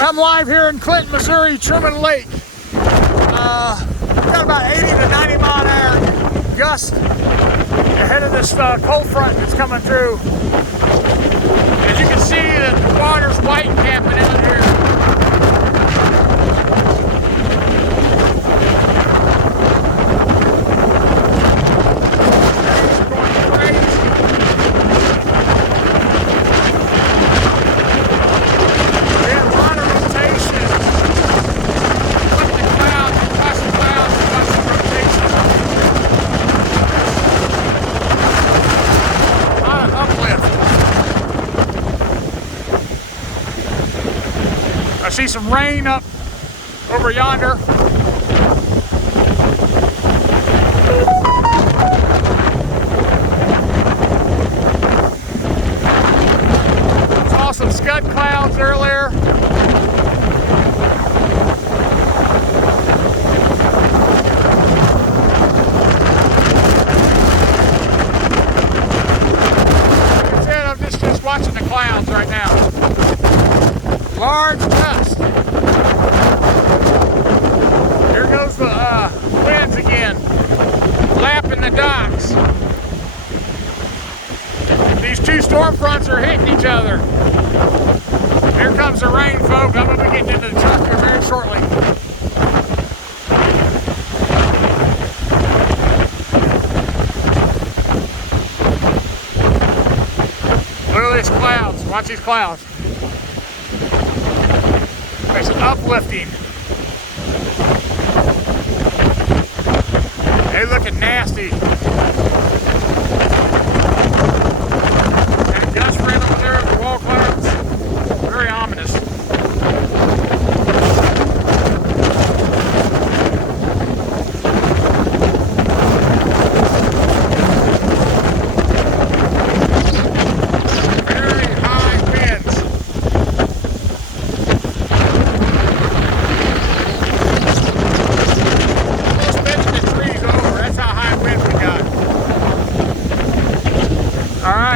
I'm live here in Clinton, Missouri, Truman Lake. We've got about 80 to 90 mile an hour gust ahead of this cold front that's coming through. As you can see, the water's white capping out here. I see some rain up over yonder. Saw some scud clouds earlier. Like I said, I'm just watching the clouds right now. Large gust. Here goes the winds again, lapping the docks. These two storm fronts are hitting each other. Here comes the rain, folks. I'm going to be getting into the truck here very shortly. Look at these clouds. Watch these clouds. It's uplifting. They looking nasty. And a gust ran over there with the wall clouds. Very ominous.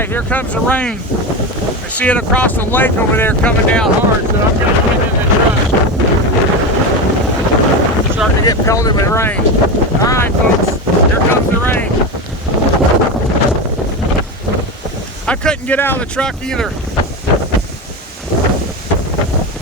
Here comes the rain. I see it across the lake over there coming down hard, so I'm going to get in the truck. Starting to get pelted with rain. Alright folks, here comes the rain. I couldn't get out of the truck either.